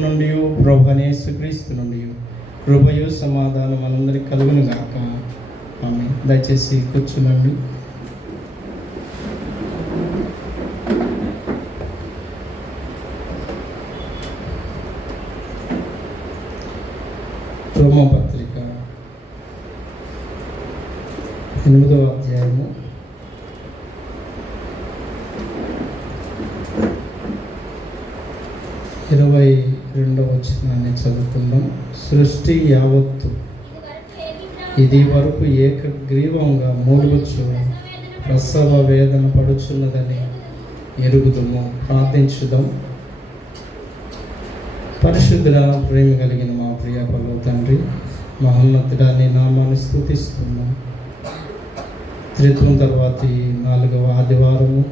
నుండి ప్రభువైన యేసుక్రీస్తు నుండి కృపయు సమాధానం మనందరికి కలుగును గాక. ఆమేన్. దయచేసి కూర్చునండి. రోమపత్రిక 8వ అధ్యాయము 22వ వచనాన్ని చదువుకుందాం. సృష్టి యావత్తు ఇది వరకు ఏకగ్రీవంగా మూలుగుచు ప్రసవ వేదన పడుచున్నదని ఎరుగుదుము. ప్రార్థించుదాం. పరిశుద్ధుల ప్రేమ కలిగిన మా ప్రియ పరలోక తండ్రి, మహోన్నతుడా నీ నామాన్ని స్తుతిస్తున్నాం. త్రిత్వం తర్వాతి 4వ ఆదివారము,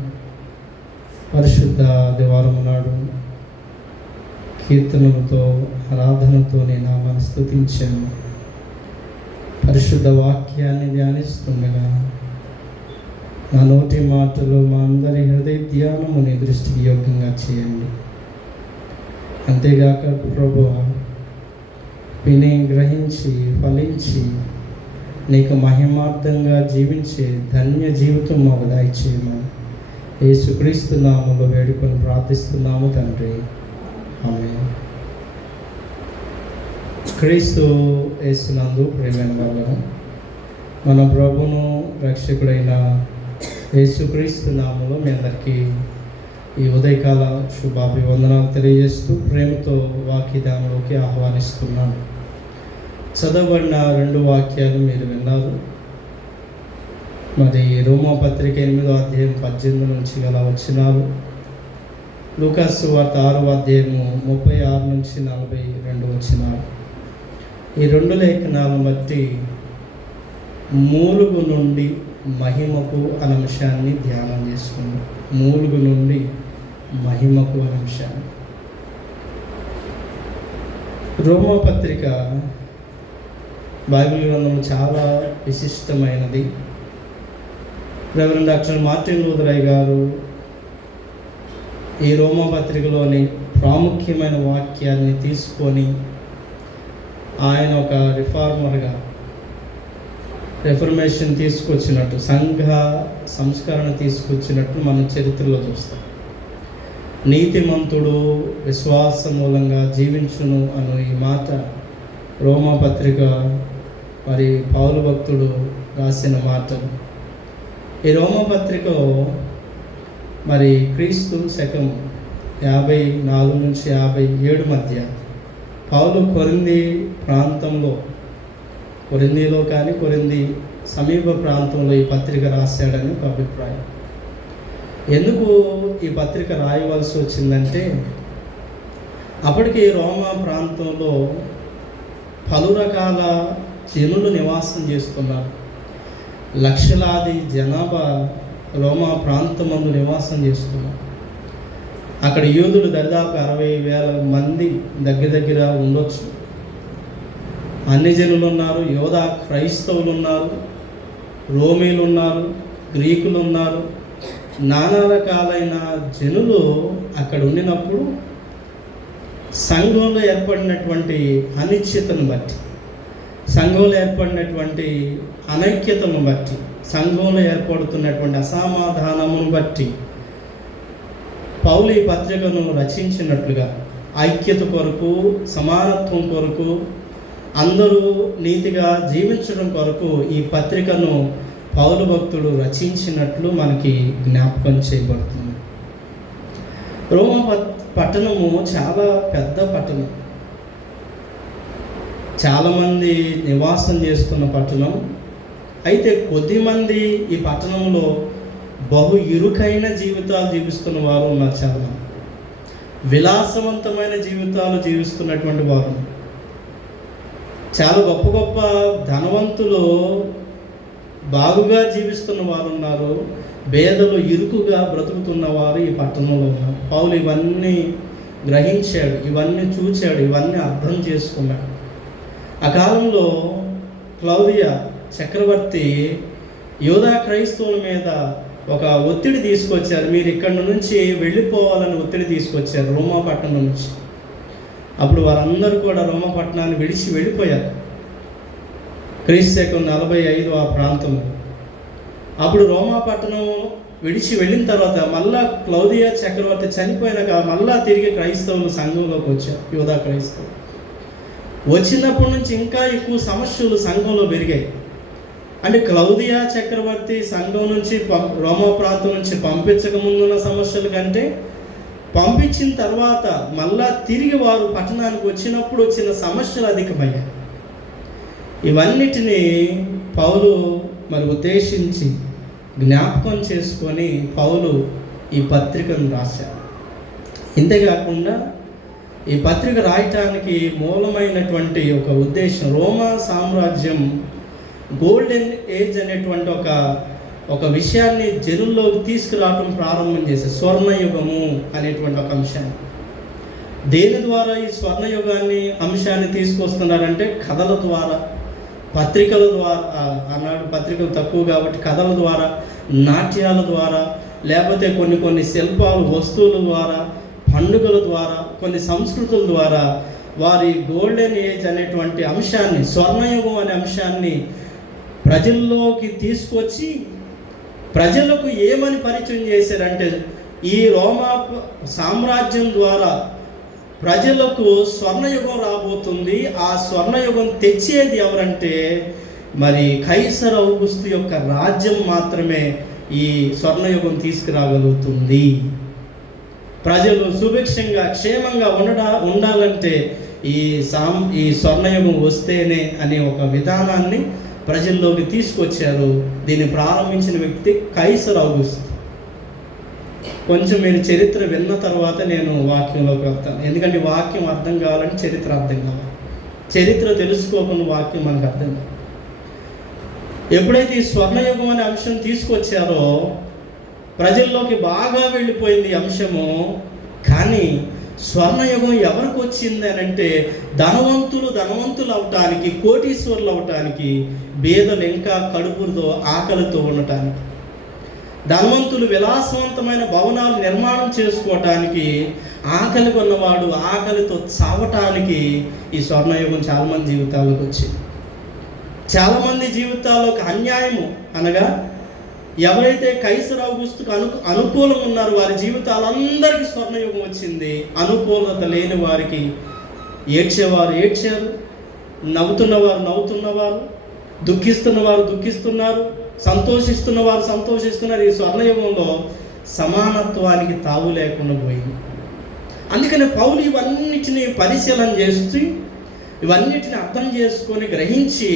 పరిశుద్ధ ఆదివారం నాడు కీర్తనలతో ఆరాధనతో నీ నామాన్ని స్తుతించాను. పరిశుద్ధ వాక్యాన్ని ధ్యానిస్తుండగా నా నోటి మాటలు మా అందరి హృదయ ధ్యానము నీ దృష్టికి యోగ్యంగా చేయండి. అంతేగాక ప్రభువా, విని గ్రహించి ఫలించి నీకు మహిమార్థంగా జీవించే ధన్య జీవితం మాకు దయచేయమని యేసుక్రీస్తు నామములో వేడుకొని ప్రార్థిస్తున్నాము తండ్రి. ఆమేన్. క్రీస్తు యేసునందు ప్రియమైన వాళ్ళను, మన ప్రభువును రక్షకుడైన యేసుక్రీస్తు నామములో మీ అందరికీ ఈ ఉదయకాల శుభాభివందనాలు తెలియజేస్తూ ప్రేమతో వాక్యదానంలోకి ఆహ్వానిస్తున్నాను. చదవబడిన 2 వాక్యాలు మీరు విన్నారు. మరి రోమపత్రిక 8వ అధ్యాయం 18 నుంచి గల వచనాలు, లూకాసు సువార్త 6వ అధ్యాయము 36 నుంచి 42 వచనాలు. ఈ 2 లేఖనాలను బట్టి మూలుగు నుండి మహిమకు అనే అంశాన్ని ధ్యానం చేసుకుందాం. మూలుగు నుండి మహిమకు అనే అంశాన్ని. రోమపత్రిక బైబిల్ గ్రంథం చాలా విశిష్టమైనది. రెవరెండ్ డాక్టర్ మార్టిన్ లూథరయ్య గారు ఈ రోమపత్రికలోని ప్రాముఖ్యమైన వాక్యాన్ని తీసుకొని ఆయన ఒక రిఫార్మర్గా రిఫర్మేషన్ తీసుకొచ్చినట్టు, సంఘ సంస్కరణ తీసుకొచ్చినట్టు మనం చరిత్రలో చూస్తాం. నీతిమంతుడు విశ్వాస మూలంగా జీవించును అను ఈ మాట రోమపత్రిక మరి పౌలు భక్తుడు రాసిన మాటలు. ఈ రోమపత్రికలో మరి క్రీస్తు శకం 54 నుంచి 57 మధ్య పౌలు కొరింథీ ప్రాంతంలో, కొరింథీలో కానీ కొరింథీ సమీప ప్రాంతంలో ఈ పత్రిక రాశాడని ఒక అభిప్రాయం. ఎందుకు ఈ పత్రిక రాయవలసి వచ్చిందంటే, అప్పటికి రోమా ప్రాంతంలో పలు రకాల జనులు నివాసం చేస్తున్నారు. లక్షలాది జనాభా రోమా ప్రాంతమందు నివాసం చేస్తున్నారు. అక్కడ యూదులు దాదాపు 60,000 మంది దగ్గర ఉండొచ్చు. అన్ని జనులు ఉన్నారు, యోధా క్రైస్తవులు ఉన్నారు, రోమీలు ఉన్నారు, గ్రీకులు ఉన్నారు. నానా రకాలైన జనులు అక్కడ ఉండినప్పుడు సంఘంలో ఏర్పడినటువంటి అనిశ్చితను బట్టి, సంఘంలో ఏర్పడినటువంటి అనైక్యతను బట్టి, సంఘంలో ఏర్పడుతున్నటువంటి అసమాధానమును బట్టి పౌలు ఈ పత్రికను రచించినట్లుగా ఐక్యత కొరకు, సమానత్వం కొరకు, అందరూ నీతిగా జీవించడం కొరకు ఈ పత్రికను పౌలు భక్తుడు రచించినట్లు మనకి జ్ఞాపకం చేయబడుతుంది. రోమా పట్టణము చాలా పెద్ద పట్టణం, చాలామంది నివాసం చేస్తున్న పట్టణం. అయితే కొద్దిమంది ఈ పట్టణంలో బహు ఇరుకైన జీవితాలు జీవిస్తున్న వారు ఉన్నారు. చాలా విలాసవంతమైన జీవితాలు జీవిస్తున్నటువంటి వారు, చాలా గొప్ప గొప్ప ధనవంతులు బాగుగా జీవిస్తున్న వారు ఉన్నారు. పేదలు ఇరుకుగా బ్రతుకుతున్న వారు ఈ పట్టణంలో ఉన్నారు. పౌలు ఇవన్నీ గ్రహించాడు, ఇవన్నీ చూచాడు, ఇవన్నీ అర్థం చేసుకున్నాడు. ఆ కాలంలో క్లౌదియా చక్రవర్తి యోధా క్రైస్తవుల మీద ఒక ఒత్తిడి తీసుకొచ్చారు. మీరు ఇక్కడి నుంచి వెళ్ళిపోవాలని ఒత్తిడి తీసుకొచ్చారు రోమా పట్టణం నుంచి. అప్పుడు వారందరూ కూడా రోమా పట్టణాన్ని విడిచి వెళ్ళిపోయారు. క్రీస్తు 45 ఆ ప్రాంతంలో. అప్పుడు రోమా పట్టణం విడిచి వెళ్ళిన తర్వాత మళ్ళా క్లౌదియా చక్రవర్తి చనిపోయినాక మళ్ళా తిరిగి క్రైస్తవులు సంఘంలోకి వచ్చారు. యూదా క్రైస్తవులు వచ్చినప్పటి నుంచి ఇంకా ఎక్కువ సమస్యలు సంఘంలో పెరిగాయి. అంటే క్లౌదియా చక్రవర్తి సంఘం నుంచి రోమా ప్రాంతం నుంచి పంపించక ముందున్న సమస్యల కంటే పంపించిన తర్వాత మళ్ళా తిరిగి వారు పట్టణానికి వచ్చినప్పుడు వచ్చిన సమస్యలు అధికమయ్యాయి. ఇవన్నిటినీ పౌలు మరి ఉద్దేశించి జ్ఞాపకం చేసుకొని పౌలు ఈ పత్రికను రాశారు. ఇంతేకాకుండా ఈ పత్రిక రాయటానికి మూలమైనటువంటి ఒక ఉద్దేశం, రోమా సామ్రాజ్యం గోల్డెన్ ఏజ్ అనేటువంటి ఒక విషయాన్ని జనుల్లోకి తీసుకురావడం ప్రారంభం చేశారు. స్వర్ణయుగము అనేటువంటి ఒక అంశాన్ని. దేని ద్వారా ఈ స్వర్ణయుగాన్ని అంశాన్ని తీసుకొస్తున్నారంటే కథల ద్వారా, పత్రికల ద్వారా. ఆనాడు పత్రికలు తక్కువ కాబట్టి కథల ద్వారా, నాట్యాల ద్వారా, లేకపోతే కొన్ని శిల్పాలు, వస్తువుల ద్వారా, పండుగల ద్వారా, కొన్ని సంస్కృతుల ద్వారా వారి గోల్డెన్ ఏజ్ అనేటువంటి అంశాన్ని, స్వర్ణయుగం అనే అంశాన్ని ప్రజల్లోకి తీసుకొచ్చి ప్రజలకు ఏమని పరిచయం చేశారంటే, ఈ రోమా సామ్రాజ్యం ద్వారా ప్రజలకు స్వర్ణయుగం రాబోతుంది. ఆ స్వర్ణయుగం తెచ్చేది ఎవరంటే మరి కైసర్ ఔగుస్తు యొక్క రాజ్యం మాత్రమే ఈ స్వర్ణయుగం తీసుకురాగలుగుతుంది. ప్రజలు సుభిక్షంగా క్షేమంగా ఉండాలంటే ఈ స్వర్ణయుగం వస్తేనే అనే ఒక విధానాన్ని ప్రజల్లోకి తీసుకొచ్చారు. దీన్ని ప్రారంభించిన వ్యక్తి కైసర్ ఔగుస్తు. కొంచెం మీరు చరిత్ర విన్న తర్వాత నేను వాక్యంలోకి వెళ్తాను. ఎందుకంటే వాక్యం అర్థం కావాలంటే చరిత్ర అర్థం కావాలి. చరిత్ర తెలుసుకోకుండా వాక్యం మనకు అర్థం కాదు. ఎప్పుడైతే ఈ స్వర్ణయుగం అనే అంశం తీసుకొచ్చారో ప్రజల్లోకి బాగా వెళ్ళిపోయింది అంశము. కానీ స్వర్ణయుగం ఎవరికి వచ్చింది అని అంటే ధనవంతులు అవటానికి, కోటీశ్వరులు అవటానికి, బేదలు ఇంకా కడుపుతో ఆకలితో ఉండటానికి, ధనవంతులు విలాసవంతమైన భవనాలు నిర్మాణం చేసుకోవటానికి, ఆకలి కొన్నవాడు ఆకలితో చావటానికి ఈ స్వర్ణయుగం చాలామంది జీవితాల్లోకి వచ్చింది. చాలామంది జీవితాల్లోకి అన్యాయము అనగా ఎవరైతే కైసర్ ఔగుస్తుకు అనుకూలం ఉన్నారో వారి జీవితాలందరికీ స్వర్ణయుగం వచ్చింది. అనుకూలత లేని వారికి ఏడ్చేవారు ఏడ్చారు, నవ్వుతున్నవారు, దుఃఖిస్తున్నవారు దుఃఖిస్తున్నారు, సంతోషిస్తున్నవారు సంతోషిస్తున్నారు. ఈ స్వర్ణయుగంలో సమానత్వానికి తావు లేకుండా పోయింది. అందుకని పౌలు ఇవన్నిటిని పరిశీలన చేస్తూ ఇవన్నిటిని అర్థం చేసుకొని గ్రహించి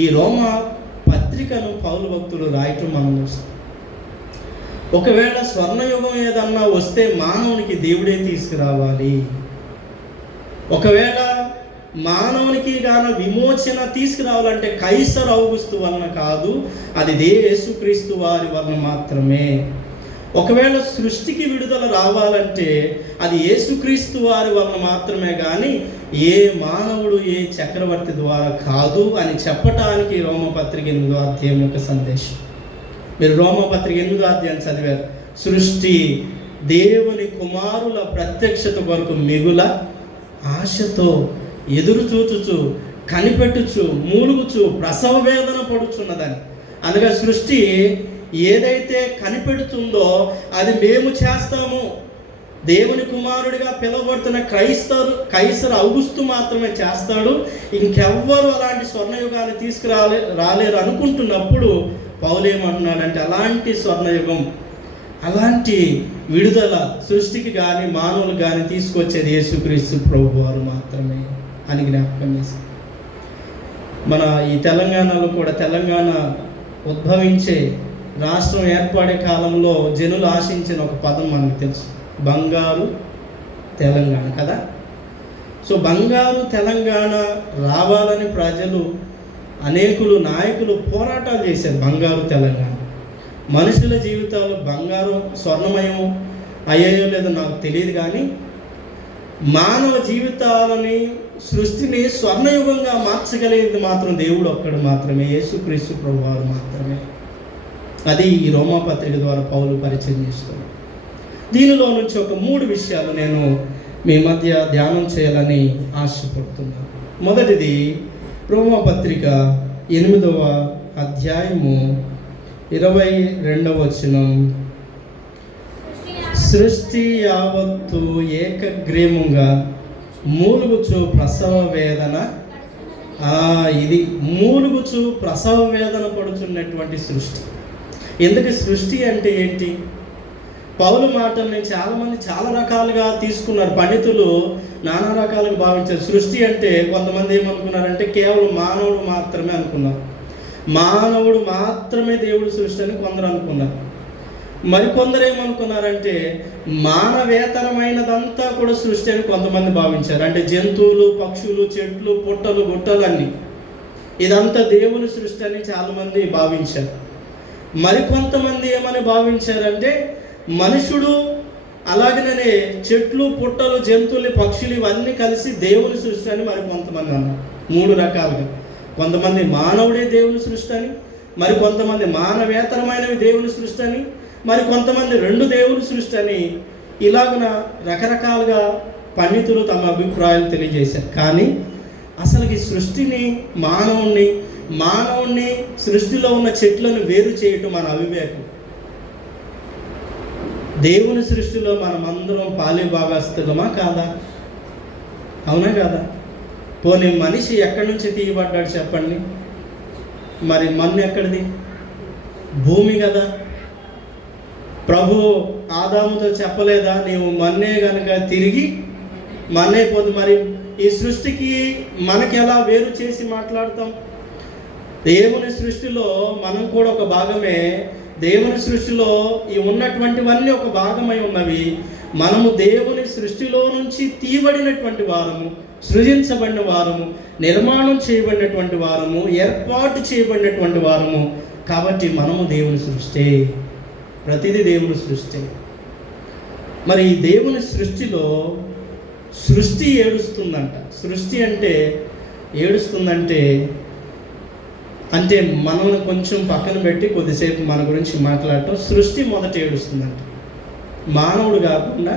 ఈ రోమా పత్రికను పౌలు భక్తులు రాయటం మనం చూస్తాం. ఒకవేళ స్వర్ణయుగం ఏదన్నా వస్తే మానవునికి దేవుడే తీసుకురావాలి. ఒకవేళ మానవునికి గాన విమోచన తీసుకురావాలంటే కైసర్ ఔగుస్తు వలన కాదు, అది యేసుక్రీస్తు వారి వలన మాత్రమే. ఒకవేళ సృష్టికి విడుదల రావాలంటే అది యేసుక్రీస్తు వారి వలన మాత్రమే, కానీ ఏ మానవుడు ఏ చక్రవర్తి ద్వారా కాదు అని చెప్పటానికి రోమపత్రిక 8వ అధ్యాయం యొక్క సందేశం. మీరు రోమపత్రిక 8వ అధ్యాయం చదివారు. సృష్టి దేవుని కుమారుల ప్రత్యక్షత కొరకు మిగుల ఆశతో ఎదురు చూచుచు, కనిపెట్టుచు, మూలుగుచు, ప్రసవ వేదన పడుచున్నదని. అనగా సృష్టి ఏదైతే కనిపెడుతుందో అది మేము చేస్తాము. దేవుని కుమారుడిగా పిలువబడుతున్న కైసర్ ఔగుస్తు మాత్రమే చేస్తాడు. ఇంకెవ్వరు అలాంటి స్వర్ణయుగాన్ని రాలేరు అనుకుంటున్నప్పుడు పౌలు ఏమంటున్నాడంటే అలాంటి స్వర్ణయుగం, అలాంటి విడుదల సృష్టికి కానీ మానవులకు కానీ తీసుకొచ్చేది యేసుక్రీస్తు ప్రభువారు మాత్రమే అని జ్ఞాపకం చేశారు. మన ఈ తెలంగాణలో కూడా తెలంగాణ ఉద్భవించే రాష్ట్రం ఏర్పడే కాలంలో జనులు ఆశించిన ఒక పదం మనకు తెలుసు, బంగారు తెలంగాణ కదా. సో బంగారు తెలంగాణ రావాలని ప్రజలు అనేకులు నాయకులు పోరాటాలు చేశారు. బంగారు తెలంగాణ మనుషుల జీవితాలు బంగారం స్వర్ణమయం అయ్యాయో లేదో నాకు తెలియదు, కానీ మానవ జీవితాలని సృష్టిని స్వర్ణయుగంగా మార్చగలిగేది మాత్రం దేవుడు ఒక్కడు మాత్రమే, యేసుక్రీస్తు ప్రభువారు మాత్రమే. అది ఈ రోమా పత్రిక ద్వారా పౌలు పరిచయం చేస్తున్నాడు. దీనిలో నుంచి ఒక 3 విషయాలు నేను మీ మధ్య ధ్యానం చేయాలని ఆశపడుతున్నాను. మొదటిది రోమాపత్రిక 8వ అధ్యాయము 22వ వచనం. సృష్టి యావత్తు ఏకగ్రీవంగా మూలుగుచు ప్రసవ వేదన, ఇది మూలుగుచు ప్రసవ వేదన పడుతున్నటువంటి సృష్టి. ఎందుకు సృష్టి అంటే ఏంటి? పౌలు మాటల్ని చాలామంది చాలా రకాలుగా తీసుకున్నారు. పండితులు నానా రకాలుగా భావించారు. సృష్టి అంటే కొంతమంది ఏమనుకున్నారంటే కేవలం మానవుడు మాత్రమే అనుకున్నారు. మానవుడు మాత్రమే దేవుడు సృష్టి అని కొందరు అనుకున్నారు. మరికొందరు ఏమనుకున్నారంటే మానవేతరమైనదంతా కూడా సృష్టి అని కొంతమంది భావించారు. అంటే జంతువులు, పక్షులు, చెట్లు, పుట్టలు, గుట్టలు అన్నీ ఇదంతా దేవుని సృష్టి అని చాలామంది భావించారు. మరికొంతమంది ఏమని భావించారంటే మనుషుడు అలాగనే చెట్లు, పుట్టలు, జంతువులు, పక్షులు ఇవన్నీ కలిసి దేవుని సృష్టి అని మరి కొంతమంది అన్నారు. 3 రకాలుగా. కొంతమంది మానవుడే దేవుని సృష్టి అని, మరి కొంతమంది మానవేతరమైనవి దేవుని సృష్టి అని, మరి కొంతమంది 2 దేవుని సృష్టి అని, ఇలాగున రకరకాలుగా పండితులు తమ అభిప్రాయాలు తెలియజేశారు. కానీ అసలు ఈ సృష్టిని, మానవుణ్ణి సృష్టిలో ఉన్న చెట్లను వేరు చేయటం మన అవివేకం. దేవుని సృష్టిలో మనమందరం పాలి భాగస్తులమా కాదా? అవునా కాదా? పోనీ మనిషి ఎక్కడి నుంచి తీయబడ్డాడు చెప్పండి? మరి మన్ను ఎక్కడిది? భూమి కదా. ప్రభు ఆదాముతో చెప్పలేదా, నీవు మన్నే కనుక తిరిగి మన్నైపోదు. మరి ఈ సృష్టికి మనకి ఎలా వేరు చేసి మాట్లాడతాం? దేవుని సృష్టిలో మనం కూడా ఒక భాగమే. దేవుని సృష్టిలో ఈ ఉన్నటువంటివన్నీ ఒక భాగమై ఉన్నవి. మనము దేవుని సృష్టిలో నుంచి తీయబడినటువంటి వారము, సృజించబడిన వారము, నిర్మాణం చేయబడినటువంటి వారము, ఏర్పాటు చేయబడినటువంటి వారము. కాబట్టి మనము దేవుని సృష్టి, ప్రతిదీ దేవుని సృష్టి. మరి ఈ దేవుని సృష్టిలో సృష్టి ఏడుస్తుందంట. సృష్టి అంటే ఏడుస్తుందంటే అంటే మనల్ని కొంచెం పక్కన పెట్టి కొద్దిసేపు మన గురించి మాట్లాడటం. సృష్టి మొదట ఏడుస్తుందంట. మానవుడు కాకుండా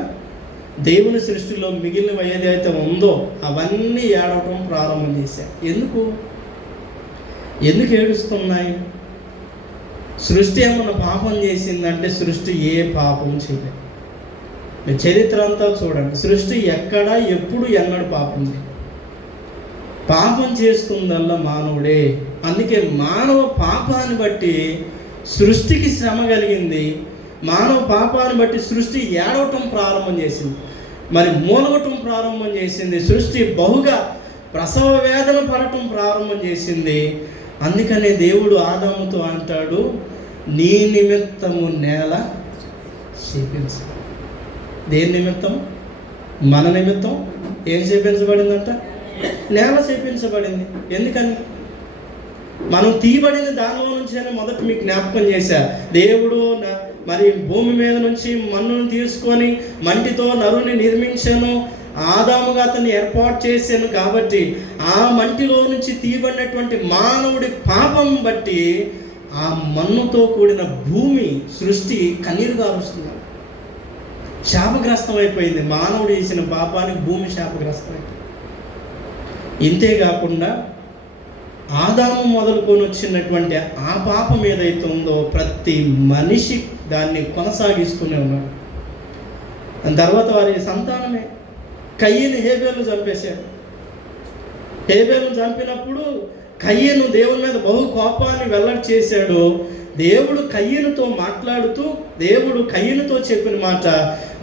దేవుని సృష్టిలో మిగిలినవి ఏదైతే ఉందో అవన్నీ ఏడవటం ప్రారంభం చేశాయి. ఎందుకు ఏడుస్తున్నాయి? సృష్టి ఏమన్నా పాపం చేసిందంటే సృష్టి ఏ పాపం చేయలేదు. మీ చరిత్ర అంతా చూడండి. సృష్టి ఎక్కడ, ఎప్పుడు, ఎన్నడూ పాపం చేయలేదు. పాపం చేస్తుందల్లా మానవుడే. అందుకే మానవ పాపాన్ని బట్టి సృష్టికి శ్రమ కలిగింది. మానవ పాపాన్ని బట్టి సృష్టి ఏడవటం ప్రారంభం చేసింది, మరి మూలగటం ప్రారంభం చేసింది. సృష్టి బహుగా ప్రసవ వేదన పడటం ప్రారంభం చేసింది. అందుకనే దేవుడు ఆదాముతో అంటాడు, నీ నిమిత్తము నేల శపించ. దేని నిమిత్తం? మన నిమిత్తం ఏం శపించబడిందంట? నేల శపించబడింది. ఎందుకని? మనం తీయబడింది దానిలో నుంచి అని మొదట మీకు జ్ఞాపకం చేశా. దేవుడు మరి భూమి మీద నుంచి మన్నును తీసుకొని మంటితో నరుని నిర్మించాను, ఆదాముగా అతన్ని ఏర్పాటు చేశాను. కాబట్టి ఆ మంటిలో నుంచి తీయబడినటువంటి మానవుడి పాపం బట్టి ఆ మన్నుతో కూడిన భూమి, సృష్టి కన్నీరు గారుస్తుంది. శాపగ్రస్తం అయిపోయింది. మానవుడు చేసిన పాపానికి భూమి శాపగ్రస్తం అయిపోయింది. ఇంతేకాకుండా ఆదాము మొదలుకొని వచ్చినటువంటి ఆ పాపం ఏదైతే ఉందో ప్రతి మనిషి దాన్ని కొనసాగిస్తూనే ఉన్నాడు. దాని తర్వాత వారి సంతానమే కయ్యను హేబేలు చంపేశాడు. హేబేలు చంపినప్పుడు కయ్యను దేవుని మీద బహు కోపాన్ని వెల్లడి చేశాడు. దేవుడు కయ్యనుతో మాట్లాడుతూ దేవుడు కయ్యనుతో చెప్పిన మాట,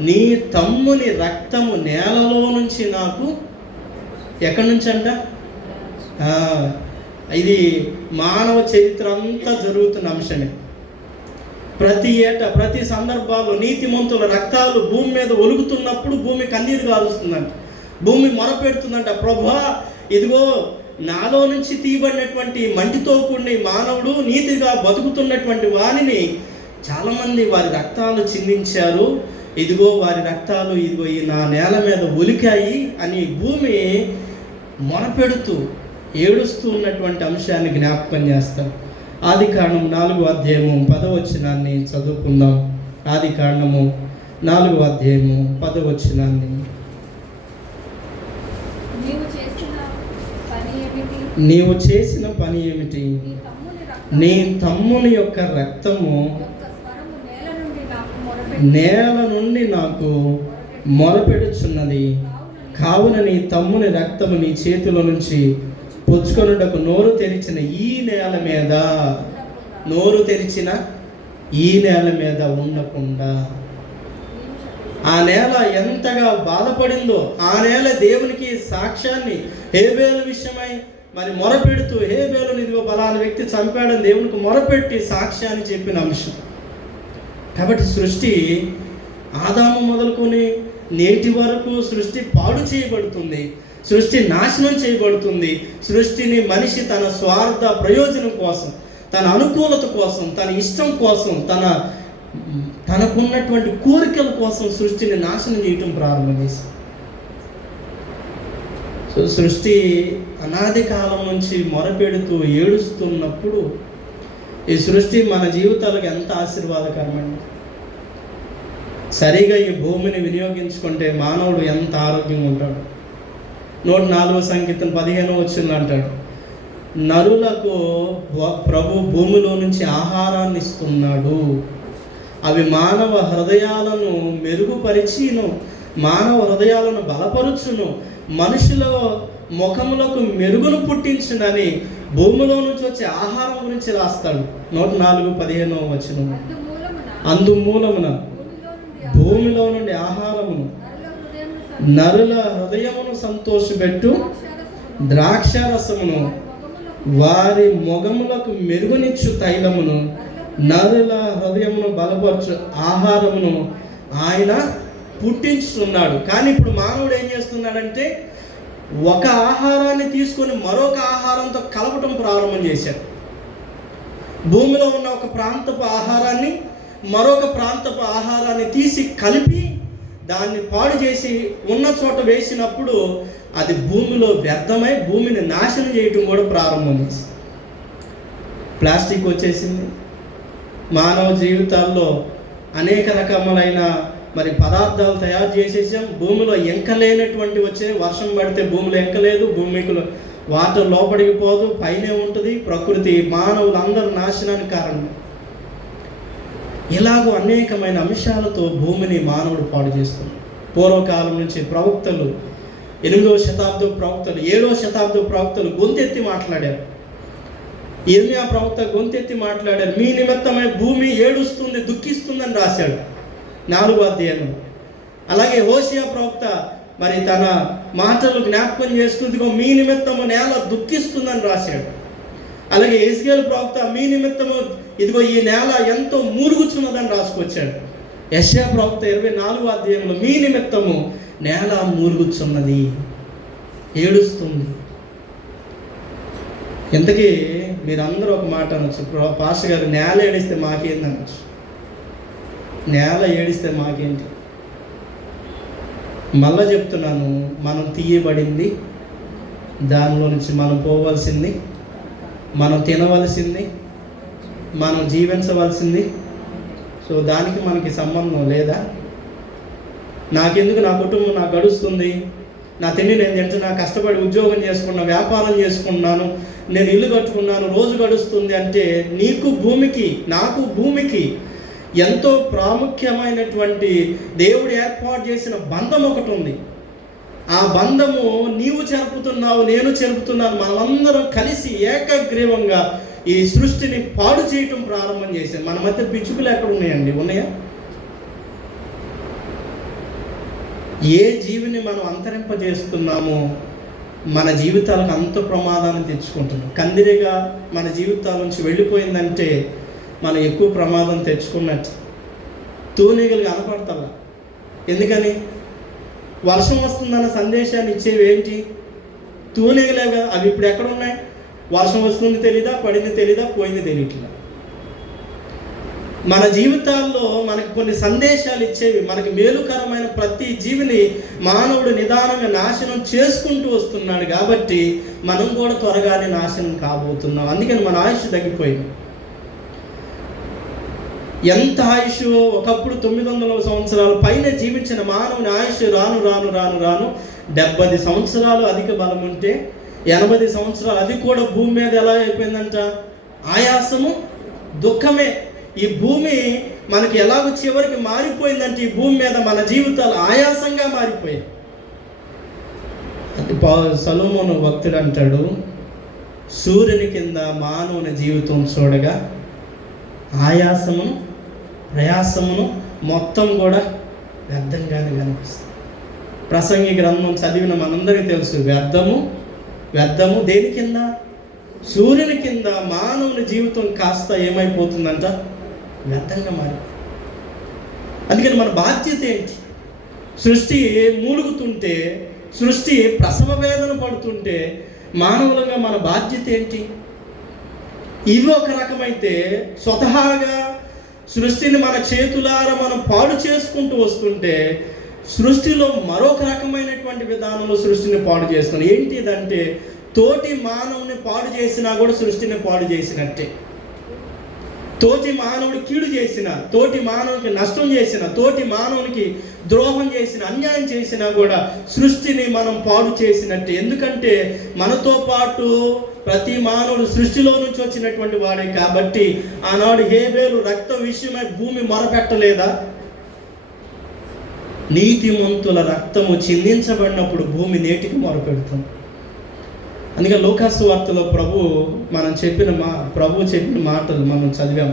నీ తమ్ముని రక్తము నేలలో నుంచి నాకు ఎక్కడి నుంచి అంట? ఇది మానవ చరిత్ర అంతా జరుగుతున్న అంశమే. ప్రతి ఏటా ప్రతి సందర్భాల్లో నీతిమంతుల రక్తాలు భూమి మీద ఒలుగుతున్నప్పుడు భూమి కన్నీరు గారుస్తుందంట. భూమి మొరపెడుతుందంట, ప్రభువా ఇదిగో నాలో నుంచి తీయబడినటువంటి మంటితో కూడిన మానవుడు నీతిగా బతుకుతున్నటువంటి వారిని చాలామంది వారి రక్తాలు చిందించారు. ఇదిగో వారి రక్తాలు ఇదిగో ఈ నా నేల మీద ఒలికాయి అని భూమి మొరపెడుతూ ఏడుస్తూ ఉన్నటువంటి అంశాన్ని జ్ఞాపకం చేస్తారు. ఆదికాండం 4వ అధ్యాయము 10వ వచనాన్ని చదువుకుందాం. ఆదికాండము 4వ అధ్యాయము 10వ వచనాన్ని. నీవు చేసిన పని ఏమిటి? నీ తమ్ముని యొక్క రక్తము నేల నుండి నాకు మొరపెడుచున్నది. కావున నీ తమ్ముని రక్తము నీ చేతిలో నుంచి పుచ్చుకొనుటకు నోరు తెరిచిన ఈ నేల మీద, నోరు తెరిచిన ఈ నేల మీద ఉండకుండా. ఆ నేల ఎంతగా బాధపడిందో, ఆ నేల దేవునికి సాక్ష్యాన్ని హేబేలు విషయమై మరి మొరపెడుతూ, హేబేలుని ఇదిగో బలాని వ్యక్తి చంపాడని దేవునికి మొరపెట్టి సాక్ష్యాన్ని చెప్పిన అంశం. కాబట్టి సృష్టి ఆదాము మొదలుకొని నేటి వరకు సృష్టి పాడు చేయబడుతుంది, సృష్టి నాశనం చేయబడుతుంది. సృష్టిని మనిషి తన స్వార్థ ప్రయోజనం కోసం, తన అనుకూలత కోసం, తన ఇష్టం కోసం, తనకున్నటువంటి కోరికల కోసం సృష్టిని నాశనం చేయటం ప్రారంభం చేసింది. సో సృష్టి అనాది కాలం నుంచి మొరపెడుతూ ఏడుస్తున్నప్పుడు ఈ సృష్టి మన జీవితాలకు ఎంత ఆశీర్వాదకరమండి. సరిగా ఈ భూమిని వినియోగించుకుంటే మానవుడు ఎంత ఆరోగ్యంగా ఉంటాడు. 104వ సంకీర్తన 15వ వచనంలో అంటాడు, నరులకు ప్రభు భూమిలో నుంచి ఆహారాన్ని ఇస్తున్నాడు, అవి మానవ హృదయాలను మెరుగుపరిచిను, మానవ హృదయాలను బలపరుచును, మనుషుల ముఖములకు మెరుగును పుట్టించునని భూమిలో నుంచి వచ్చే ఆహారం గురించి రాస్తాడు. 104:15వ వచనం, అందుమూలమున భూమిలో నుండి ఆహారమును నరుల హృదయమును సంతోషపెట్టు ద్రాక్షారసమును, వారి మొగములకు మెరుగునిచ్చు తైలమును, నరుల హృదయమును బలపరచు ఆహారమును ఆయన పుట్టించుతున్నాడు. కానీ ఇప్పుడు మానవుడు ఏం చేస్తున్నాడంటే ఒక ఆహారాన్ని తీసుకొని మరొక ఆహారంతో కలపటం ప్రారంభం చేశాడు. భూమిలో ఉన్న ఒక ప్రాంతపు ఆహారాన్ని మరొక ప్రాంతపు ఆహారాన్ని తీసి కలిపి దాన్ని పాడు చేసి ఉన్న చోట వేసినప్పుడు అది భూమిలో వ్యర్థమై భూమిని నాశనం చేయటం కూడా ప్రారంభం చేసింది. ప్లాస్టిక్ వచ్చేసింది. మానవ జీవితాల్లో అనేక రకములైన మరి పదార్థాలు తయారు చేసేసాం. భూమిలో ఎంకలేనటువంటి వచ్చే, వర్షం పడితే భూమిలో ఎంకలేదు, భూమికి వాటర్ లోపలికి పోదు, పైనే ఉంటుంది. ప్రకృతి మానవులందరూ నాశనానికి కారణం. ఇలాగూ అనేకమైన అంశాలతో భూమిని మానవుడు పాడు చేస్తున్నాడు. పూర్వకాలం నుంచి ప్రవక్తలు, 8వ శతాబ్దపు ప్రవక్తలు, 7వ శతాబ్దపు ప్రవక్తలు గొంతెత్తి మాట్లాడారు. ఇర్మియా ప్రవక్త గొంతెత్తి మాట్లాడారు, మీ నిమిత్తమై భూమి ఏడుస్తుంది, దుఃఖిస్తుందని రాశాడు 4వ అధ్యాయం. అలాగే హోషేయ ప్రవక్త మరి తన మాటలు జ్ఞాపకం చేసుకుందిగో మీ నిమిత్తము నేల దుఃఖిస్తుందని రాశాడు. అలాగే యెహెజ్కేలు ప్రవక్త మీ నిమిత్తము ఇదిగో ఈ నేల ఎంతో మూలుగుచున్నదని రాసుకొచ్చాడు. యెషయా ప్రవక్త 24వ అధ్యాయంలో మీ నిమిత్తము నేల మూలుగుచున్నది, ఏడుస్తుంది. ఇంతకీ మీరందరూ ఒక మాట అనొచ్చు, పాస్టర్ గారు నేల ఏడిస్తే మాకేంది అనొచ్చు. నేల ఏడిస్తే మాకేంటి? మళ్ళా చెప్తున్నాను, మనం తీయబడింది, దానిలో నుంచి మనం పోవలసింది, మనం తినవలసింది, మనం జీవించవలసింది. సో దానికి మనకి సంబంధం లేదా? నాకెందుకు, నా కుటుంబం నాకు గడుస్తుంది, నా తిండి నేను తింటున్నా, కష్టపడి ఉద్యోగం చేసుకున్నా, వ్యాపారం చేసుకున్నాను, నేను ఇల్లు కట్టుకున్నాను, రోజు గడుస్తుంది అంటే నీకు భూమికి నాకు భూమికి ఎంతో ప్రాముఖ్యమైనటువంటి దేవుడు ఏర్పాటు చేసిన బంధం ఒకటి ఉంది. ఆ బంధము నీవు చెరుపుతున్నావు, నేను చెరుపుతున్నాను, మనమందరం కలిసి ఏకగ్రీవంగా ఈ సృష్టిని పాడు చేయటం ప్రారంభం చేశాం. మన మధ్య పిచ్చుకలు ఎక్కడ ఉన్నాయండి? ఉన్నాయా? ఏ జీవిని మనం అంతరింపజేస్తున్నామో మన జీవితాలకు అంత ప్రమాదాన్ని తెచ్చుకుంటున్నాం. కందిరిగా మన జీవితాల నుంచి వెళ్ళిపోయిందంటే మనం ఎక్కువ ప్రమాదం తెచ్చుకున్నట్టు. తూనీగలు కనపడతల్లా. ఎందుకని? వర్షం వస్తుందన్న సందేశాన్ని ఇచ్చేవి ఏంటి? తూనీగలేగా. అవి ఇప్పుడు ఎక్కడ ఉన్నాయి? వర్షం వస్తుంది తెలీదా, పడింది తెలీదా, పోయింది తెలియట్లా. మన జీవితాల్లో మనకు కొన్ని సందేశాలు ఇచ్చేవి, మనకి మేలుకరమైన ప్రతి జీవిని మానవుడు నిదానంగా నాశనం చేసుకుంటూ వస్తున్నాడు. కాబట్టి మనం కూడా త్వరగానే నాశనం కాబోతున్నాం. అందుకని మన ఆయుష్ తగ్గిపోయింది. ఎంత ఆయుష్, ఒకప్పుడు 900 సంవత్సరాల పైన జీవించిన మానవుని ఆయుష్ రాను రాను రాను రాను 70 సంవత్సరాలు అధిక బలం ఉంటే 80 సంవత్సరాలు అది కూడా భూమి మీద ఎలా అయిపోయిందంట? ఆయాసము, దుఃఖమే. ఈ భూమి మనకి ఎలాగో చివరికి మారిపోయిందంటే, ఈ భూమి మీద మన జీవితాలు ఆయాసంగా మారిపోయాయి. సొలొమోను భక్తుడు అంటాడు, సూర్యుని కింద మానవుని జీవితం చూడగా ఆయాసమును ప్రయాసమును మొత్తం కూడా వ్యర్థంగానే కనిపిస్తుంది. ప్రసంగి గ్రంథం చదివిన మనందరికీ తెలుసు, వ్యర్థము దేని కింద? సూర్యుని కింద మానవుని జీవితం కాస్త ఏమైపోతుందంట? వ్యర్థంగా మారి. అందుకని మన బాధ్యత ఏంటి? సృష్టి మూలుగుతుంటే, సృష్టి ప్రసవ వేదన పడుతుంటే మానవులుగా మన బాధ్యత ఏంటి? ఇది ఒక రకమైతే, స్వతహాగా సృష్టిని మన చేతులారా మనం పాడు చేసుకుంటూ వస్తుంటే, సృష్టిలో మరొక రకమైనటువంటి విధానంలో సృష్టిని పాడు చేస్తున్నాం. ఏంటి ఇదంటే, తోటి మానవుని పాడు చేసినా కూడా సృష్టిని పాడు చేసినట్టే. తోటి మానవుడు కీడు చేసిన, తోటి మానవునికి నష్టం చేసిన, తోటి మానవునికి ద్రోహం చేసిన, అన్యాయం చేసినా కూడా సృష్టిని మనం పాడు చేసినట్టే. ఎందుకంటే మనతో పాటు ప్రతి మానవుడు సృష్టిలో నుంచి వచ్చినటువంటి వాడే కాబట్టి ఆనాడు హేబేలు రక్త విషయమై భూమి మొరపెట్టలేదా? నీతిమంతుల రక్తము చిందించబడినప్పుడు భూమి నేటికి మొరపెడుతుంది. అందుకే లూకాసు వార్తలో ప్రభు చెప్పిన మాటలు మనం చదివాం.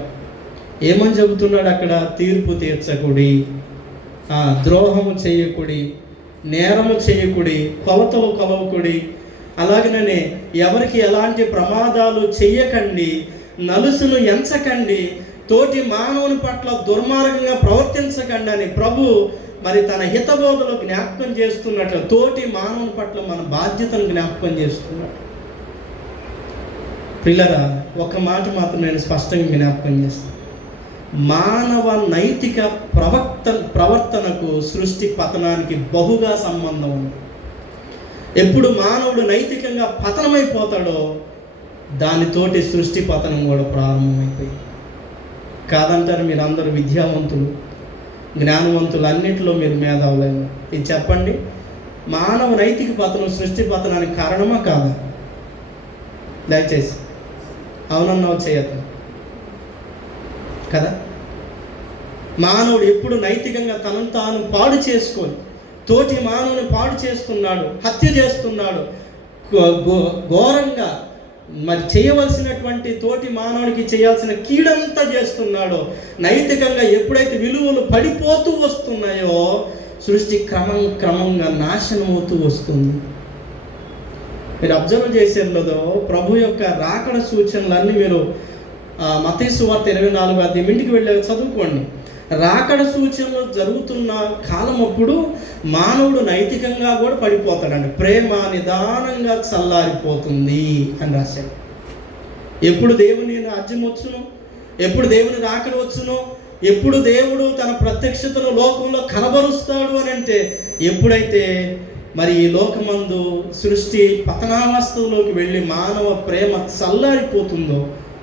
ఏమని చెబుతున్నాడు అక్కడ? తీర్పు తీర్చకుడి, ద్రోహము చేయకుడి, నేరము చేయకుడి, కొలతలు కొలవకుడి, అలాగనే ఎవరికి ఎలాంటి ప్రమాదాలు చెయ్యకండి, నలుసును ఎంచకండి, తోటి మానవుని పట్ల దుర్మార్గంగా ప్రవర్తించకండి అని ప్రభు తన హితబోధలో జ్ఞాపకం చేస్తున్నట్లు తోటి మానవుని పట్ల మన బాధ్యతను జ్ఞాపకం చేస్తున్నాడు. పిల్లరా, ఒక మాట మాత్రం నేను స్పష్టంగా జ్ఞాపకం చేస్తాను. మానవ నైతిక ప్రవర్తనకు సృష్టి పతనానికి బహుగా సంబంధం ఉంది. ఎప్పుడు మానవుడు నైతికంగా పతనమైపోతాడో దానితోటి సృష్టి పతనం కూడా ప్రారంభమైపోయింది. కాదంటారు మీరు అందరూ విద్యావంతులు, జ్ఞానవంతులు, అన్నింటిలో మీరు మేధావులైన. ఇది చెప్పండి, మానవ నైతిక పతనం సృష్టి పతనానికి కారణమా కాదా? దయచేసి అవునన్నావు చేయద్దు కదా. మానవుడు ఎప్పుడు నైతికంగా తనను తాను పాడు చేసుకొని తోటి మానవుని పాడు చేస్తున్నాడు, హత్య చేస్తున్నాడు, ఘోరంగా చేయవలసినటువంటి తోటి మానవుడికి చేయాల్సిన కీడంతా చేస్తున్నాడో, నైతికంగా ఎప్పుడైతే విలువలు పడిపోతూ వస్తున్నాయో సృష్టి క్రమంగా నాశనం అవుతూ వస్తుంది. మీరు అబ్జర్వ్ చేసేదో ప్రభు యొక్క రాకడ సూచనలన్నీ మీరు మత్తయి సువార్త 24వ అధ్యాయం ఇంటికి వెళ్ళి చదువుకోండి. రాకడ సూచనలు జరుగుతున్న కాలం అప్పుడు మానవుడు నైతికంగా కూడా పడిపోతాడండి. ప్రేమ నిదానంగా చల్లారిపోతుంది అని రాశాడు. ఎప్పుడు దేవుని రాజ్యం వచ్చును, ఎప్పుడు దేవుని రాకడ వచ్చును, ఎప్పుడు దేవుడు తన ప్రత్యక్షతను లోకంలో కనబరుస్తాడు అని అంటే ఎప్పుడైతే ఈ లోకమందు సృష్టి పతనావస్థలోకి వెళ్ళి మానవ ప్రేమ చల్లారిపోతుందో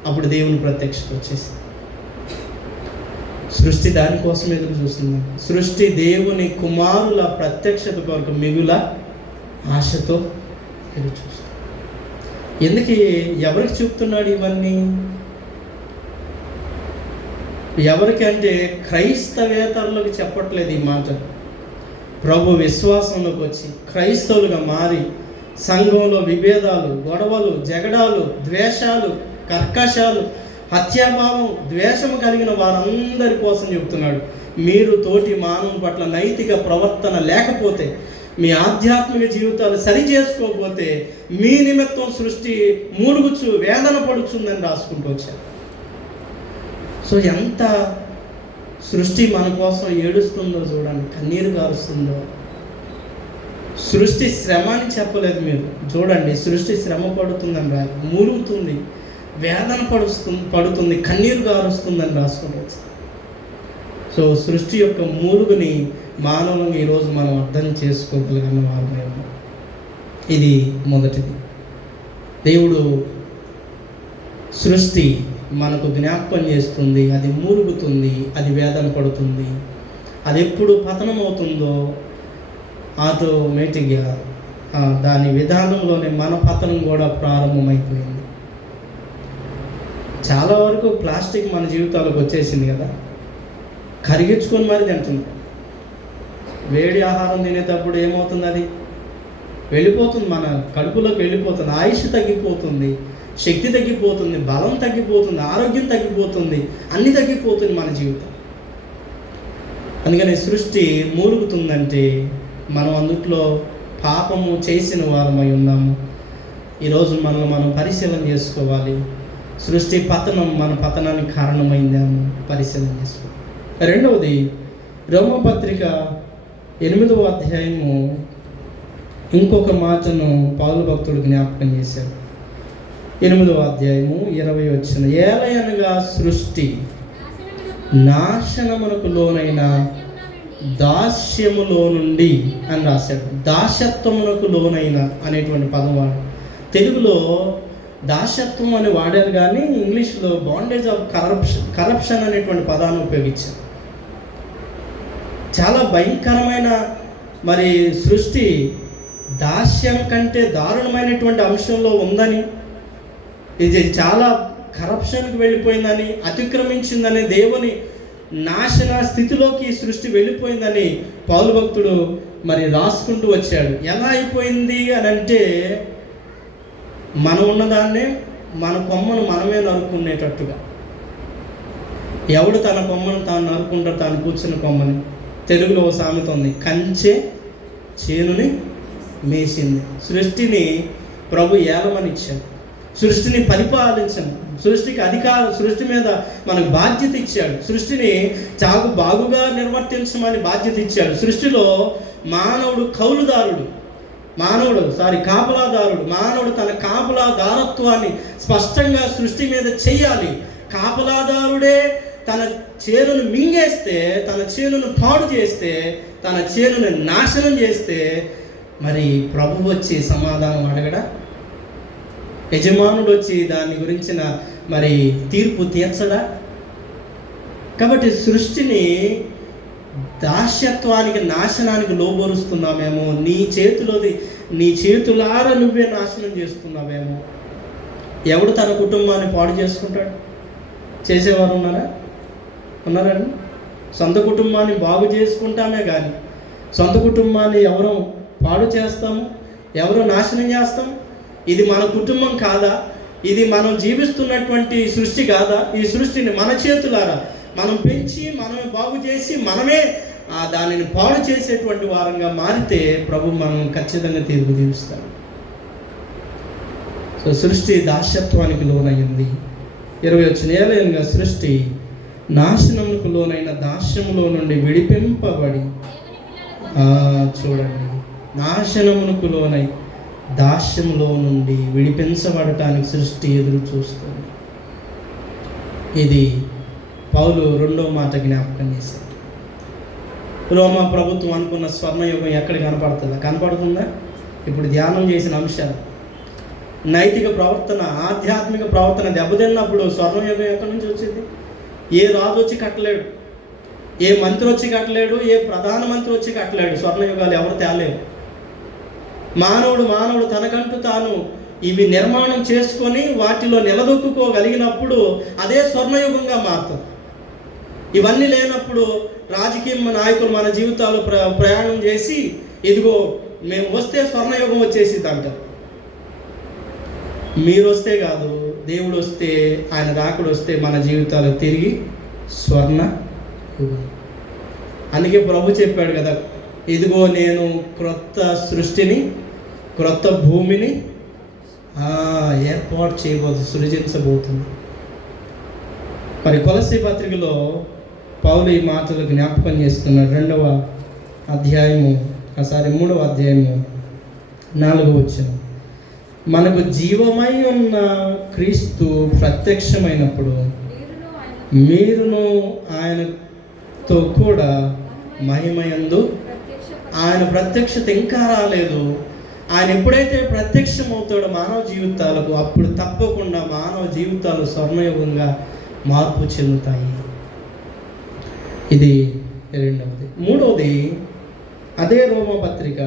అప్పుడు దేవుని ప్రత్యక్షత వచ్చేసింది. సృష్టి దానికోసం ఎదురు చూస్తుంది. సృష్టి దేవుని కుమారుల ప్రత్యక్షత కొరకు మిగుల ఆశతో ఎదురు చూస్తుంది. ఎందుకు ఎవరికి చెప్తున్నాడు ఇవన్నీ? ఎవరికి అంటే క్రైస్తవేతరులకు చెప్పట్లేదు ఈ మాట. ప్రభు విశ్వాసంలోకి వచ్చి క్రైస్తవులుగా మారి సంఘంలో విభేదాలు, గొడవలు, జగడాలు, ద్వేషాలు, కర్కశాలు, హత్యాభావం, ద్వేషము కలిగిన వారందరి కోసం చెబుతున్నాడు. మీరు తోటి మానవుని పట్ల నైతిక ప్రవర్తన లేకపోతే, మీ ఆధ్యాత్మిక జీవితాలు సరి చేసుకోకపోతే మీ నిమిత్తం సృష్టి మూలుగుచు వేదన పడుచుందని రాసుకుంటూ వచ్చారు. సో ఎంత సృష్టి మన కోసం ఏడుస్తుందో చూడండి, కన్నీరు గారుస్తుందో. సృష్టి శ్రమ అని చెప్పలేదు మీరు చూడండి, సృష్టి శ్రమ పడుతుందని రాదు, మూలుగుతుంది, వేదన పడుతుంది, కన్నీరు గారుస్తుందని రాసుకోవచ్చు. సో సృష్టి యొక్క మూలుగుని మానవులను ఈరోజు మనం అర్థం చేసుకోగలిగిన వారమేమో. ఇది మొదటిది. దేవుడు సృష్టి మనకు జ్ఞాపకం చేస్తుంది, అది మూలుగుతుంది, అది వేదన పడుతుంది. అది ఎప్పుడు పతనం అవుతుందో ఆటోమేటిక్గా దాని విధానంలోనే మన పతనం కూడా ప్రారంభమైపోయింది. చాలా వరకు ప్లాస్టిక్ మన జీవితాలకు వచ్చేసింది కదా, కరిగించుకొని మరి తింటుంది. వేడి ఆహారం తినేటప్పుడు ఏమవుతుంది, అది వెళ్ళిపోతుంది, మన కడుపులోకి వెళ్ళిపోతుంది, ఆయుష్ తగ్గిపోతుంది, శక్తి తగ్గిపోతుంది, బలం తగ్గిపోతుంది, ఆరోగ్యం తగ్గిపోతుంది, అన్నీ తగ్గిపోతుంది మన జీవితం. అందుకని సృష్టి మూలుగుతుందంటే మనం అందుట్లో పాపము చేసిన వారమై ఉన్నాము. ఈరోజు మనం పరిశీలన చేసుకోవాలి. సృష్టి పతనం మన పతనానికి కారణమైందేమో పరిశీలన చేసుకోవాలి. రెండవది, రోమపత్రిక 8వ అధ్యాయము ఇంకొక మాటను పౌలు భక్తుడు జ్ఞాపకం చేశారు. 8వ అధ్యాయము 20 వచనం, ఏలయనగా సృష్టి నాశనమునకు లోనైన దాస్యములో నుండి అని రాశాడు. దాస్యత్వమునకు లోనైన అనేటువంటి పదం వాడు. తెలుగులో దాస్యత్వం అని వాడారు, కానీ ఇంగ్లీష్లో బాండేజ్ ఆఫ్ కరప్షన్ అనేటువంటి పదాన్ని ఉపయోగించారు. చాలా భయంకరమైన మరి సృష్టి దాస్యం కంటే దారుణమైనటువంటి అంశంలో ఉందని, ఇది చాలా కరప్షన్కి వెళ్ళిపోయిందని, అతిక్రమించిందని, దేవుని నాశన స్థితిలోకి సృష్టి వెళ్ళిపోయిందని పౌలు భక్తుడు మరి రాసుకుంటూ వచ్చాడు. ఎలా అయిపోయింది అని అంటే, మనం ఉన్నదాన్నే మన కొమ్మను మనమే నరుక్కునేటట్టుగా. ఎవడు తన కొమ్మను తాను నరుక్కుంటాడు, తాను కూర్చున్న కొమ్మని. తెలుగులో ఓ సామెత ఉంది, కంచె చేనుని మేసింది. సృష్టిని ప్రభు ఏలమనిచ్చాడు, సృష్టిని పరిపాలించాడు, సృష్టికి అధికారం, సృష్టి మీద మనకు బాధ్యత ఇచ్చాడు, సృష్టిని బాగుగా నిర్వర్తించమని బాధ్యత ఇచ్చాడు. సృష్టిలో మానవుడు కౌలుదారుడు, కాపలాదారుడు. మానవుడు తన కాపలాదారత్వాన్ని స్పష్టంగా సృష్టి మీద చెయ్యాలి. కాపలాదారుడే తన చేనును మింగేస్తే, తన చేనును పాడు చేస్తే, తన చేనును నాశనం చేస్తే మరి ప్రభు వచ్చి సమాధానం అడగడా? యజమానుడు వచ్చి దాని గురించిన మరి తీర్పు తీర్చడా? కాబట్టి సృష్టిని దాస్యత్వానికి, నాశనానికి లోబరుస్తున్నామేమో, నీ చేతులారా నువ్వే నాశనం చేస్తున్నావేమో. ఎవడు తన కుటుంబాన్ని పాడు చేసుకుంటాడు? చేసేవారు ఉన్నారండి? సొంత కుటుంబాన్ని బాగు చేసుకుంటామే కానీ సొంత కుటుంబాన్ని ఎవరో పాడు చేస్తాము, ఎవరో నాశనం చేస్తాం. ఇది మన కుటుంబం కాదా? ఇది మనం జీవిస్తున్నటువంటి సృష్టి కాదా? ఈ సృష్టిని మన చేతులారా మనం పెంచి, మనమే బాగు చేసి, మనమే దానిని పాడు చేసేటువంటి వారంగా మారితే ప్రభు మనం ఖచ్చితంగా తీర్పు తీరుస్తాడు. సో సృష్టి దాస్యత్వానికి లోనైంది. 20 వచ్చిన, ఏలైనగా సృష్టి నాశనమునకు లోనైన దాస్యములో నుండి విడిపింపబడి, చూడండి, నాశనమునకు లోనై దాస్యములో నుండి విడిపించబడటానికి సృష్టి ఎదురు చూస్తుంది. ఇది పౌలు 2వ మాట జ్ఞాపకం చేశారు. రోమా ప్రభుత్వం అనుకున్న స్వర్ణయుగం ఎక్కడ కనపడుతుందా? ఇప్పుడు ధ్యానం చేసిన అంశాలు, నైతిక ప్రవర్తన, ఆధ్యాత్మిక ప్రవర్తన దెబ్బతిన్నప్పుడు స్వర్ణయుగం ఎక్కడి నుంచి వచ్చింది? ఏ రాజు వచ్చి కట్టలేడు, ఏ మంత్రి వచ్చి కట్టలేడు, ఏ ప్రధానమంత్రి వచ్చి కట్టలేడు. స్వర్ణయుగాలు ఎవరు తేలేరు. మానవుడు తనకంటూ తాను ఇవి నిర్మాణం చేసుకొని వాటిలో నిలదొక్కుకోగలిగినప్పుడు అదే స్వర్ణయుగంగా మారుతుంది. ఇవన్నీ లేనప్పుడు రాజకీయ నాయకులు మన జీవితాల్లో ప్రయాణం చేసి, ఇదిగో మేము వస్తే స్వర్ణయుగం వచ్చేసింది అంటారు. మీరు వస్తే కాదు, దేవుడు వస్తే, ఆయన రాకుడు వస్తే మన జీవితాలు తిరిగి స్వర్ణ యుగం. అందుకే ప్రభు చెప్పాడు కదా, ఇదిగో నేను క్రొత్త సృష్టిని, క్రొత్త భూమిని ఏర్పాటు సృజించబోతుంది. మరి కొలస్సీ పత్రికలో పౌలు ఈ మాటలు జ్ఞాపకం చేస్తున్నాడు. 3వ అధ్యాయము 4వ వచనం, మనకు జీవమై ఉన్న క్రీస్తు ప్రత్యక్షమైనప్పుడు మీరును ఆయనతో కూడా మహిమయందు, ఆయన ప్రత్యక్షత ఇంకా రాలేదు. ఆయన ఎప్పుడైతే ప్రత్యక్షమవుతాడో మానవ జీవితాలకు, అప్పుడు తప్పకుండా మానవ జీవితాలు స్వర్ణయుగంగా మార్పు చెందుతాయి. ఇది రెండవది. మూడవది, అదే రోమపత్రిక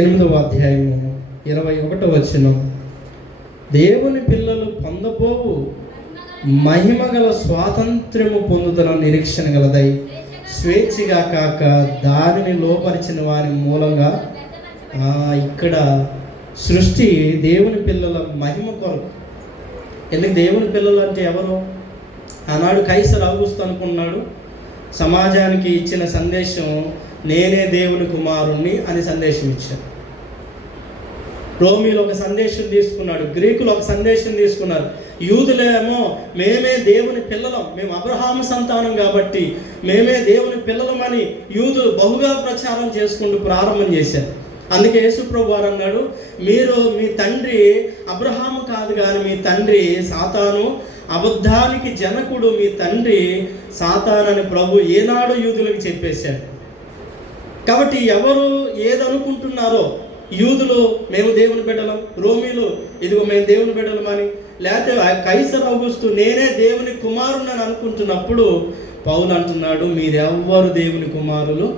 8వ అధ్యాయము 21వ వచనం, దేవుని పిల్లలు పొందబోవు మహిమగల స్వాతంత్ర్యము పొందుతున్న నిరీక్షణ గలదై స్వేచ్ఛగా కాక దానిని లోపరిచిన వారి మూలంగా. ఇక్కడ సృష్టి దేవుని పిల్లల మహిమ కొరకు. ఎందుకు దేవుని పిల్లలు అంటే ఎవరు? ఆనాడు కైసర్ ఔగుస్తు అనుకున్నాడు, సమాజానికి ఇచ్చిన సందేశం నేనే దేవుని కుమారుణ్ణి అని సందేశం ఇచ్చాడు. రోమీలు ఒక సందేశం తీసుకున్నాడు, గ్రీకులు ఒక సందేశం తీసుకున్నారు, యూదులేమో మేమే దేవుని పిల్లలం, మేము అబ్రహాము సంతానం కాబట్టి మేమే దేవుని పిల్లలమని యూదులు బహుగా ప్రచారం చేసుకుంటూ ప్రారంభం చేశారు. అందుకే యేసుప్రభు వారు అన్నాడు, మీరు మీ తండ్రి అబ్రహాము కాదు కానీ మీ తండ్రి సాతాను, అబద్ధానికి జనకుడు మీ తండ్రి సాతానని ప్రభు ఏనాడు యూదులకు చెప్పేశాడు. కాబట్టి ఎవరు ఏదనుకుంటున్నారో, యూదులు మేము దేవుని బిడ్డలం, రోమీలు ఇదిగో మేము దేవుని బిడ్డలమని, లేకపోతే కైసర్ ఔగుస్తు నేనే దేవుని కుమారుని అనుకుంటున్నప్పుడు పౌలు అంటున్నాడు, మీరెవ్వరు దేవుని కుమారులు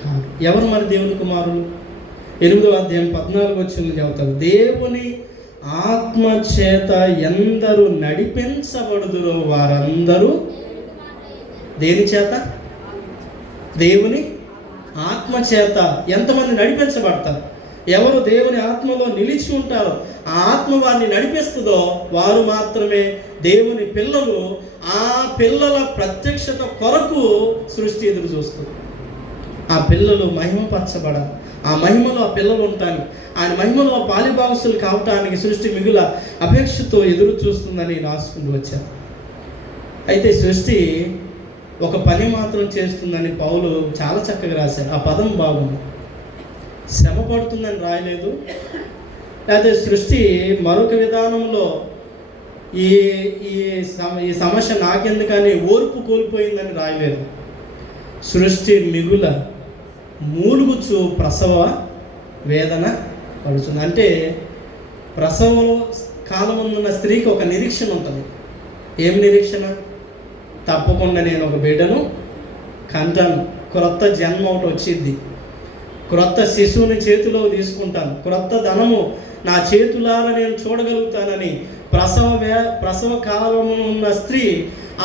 కాదు. ఎవరు మరి దేవుని కుమారులు? 8వ అధ్యాయం 14వ వచనంలో చెబుతారు, దేవుని ఆత్మ చేత ఎందరు నడిపించబడుదురో వారందరూ దేని చేత? దేవుని ఆత్మ చేత. ఎంతమంది నడిపించబడతారు? ఎవరు దేవుని ఆత్మలో నిలిచి ఉంటారో, ఆ ఆత్మ వారిని నడిపిస్తుందో వారు మాత్రమే దేవుని పిల్లలు. ఆ పిల్లల ప్రత్యక్షత కొరకు సృష్టి ఎదురు చూస్తుంది. ఆ పిల్లలు మహిమపరచబడాలి, ఆ మహిమలో ఆ పిల్లలు ఉంటానికి, ఆయన మహిమలో పాలిభాగస్తులు కావటానికి సృష్టి మిగుల అపేక్షతో ఎదురు చూస్తుందని రాసుకుంటూ వచ్చారు. అయితే సృష్టి ఒక పని మాత్రం చేస్తుందని పౌలు చాలా చక్కగా రాశారు. ఆ పదం బాగుంది, శ్రమ పడుతుందని రాయలేదు. లేకపోతే సృష్టి మరొక విధానంలో ఈ సమస్య నాకెందుకని ఓర్పు కోల్పోయిందని రాయలేదు. సృష్టి మిగుల మూలుగుచు ప్రసవ వేదన పడుతుంది. అంటే ప్రసవ కాలం ఉన్న స్త్రీకి ఒక నిరీక్షణ ఉంటుంది. ఏం నిరీక్షణ? తప్పకుండా నేను ఒక బిడ్డను కంటాను, క్రొత్త జన్మ ఒకటి వచ్చింది, క్రొత్త శిశువుని చేతిలో తీసుకుంటాను, క్రొత్త ధనము నా చేతులారా నేను చూడగలుగుతానని ప్రసవ కాలము ఉన్న స్త్రీ